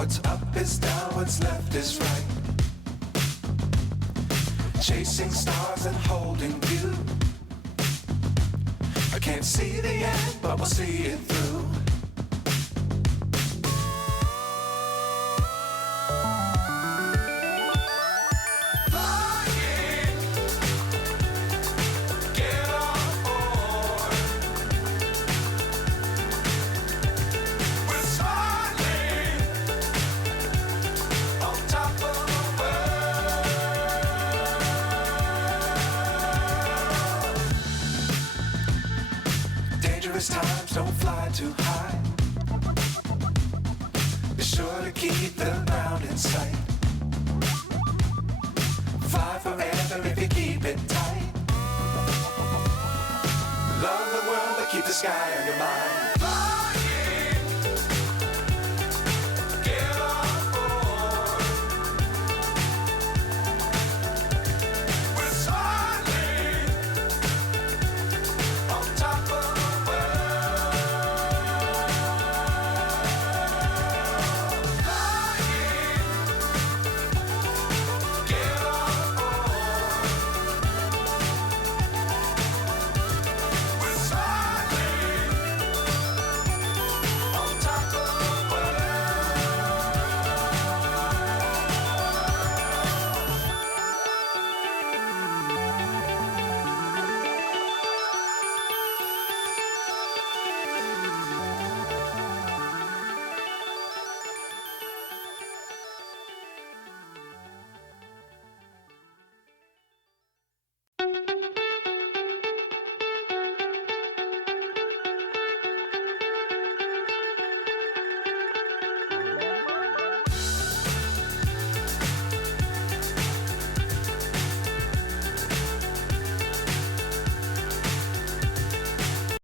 What's up is down, what's left is right. Chasing stars and holding you. I can't see the end, but we'll see it through. Times don't fly too high. Be sure to keep the ground in sight. Fly forever if you keep it tight. Love the world but keep the sky on your mind.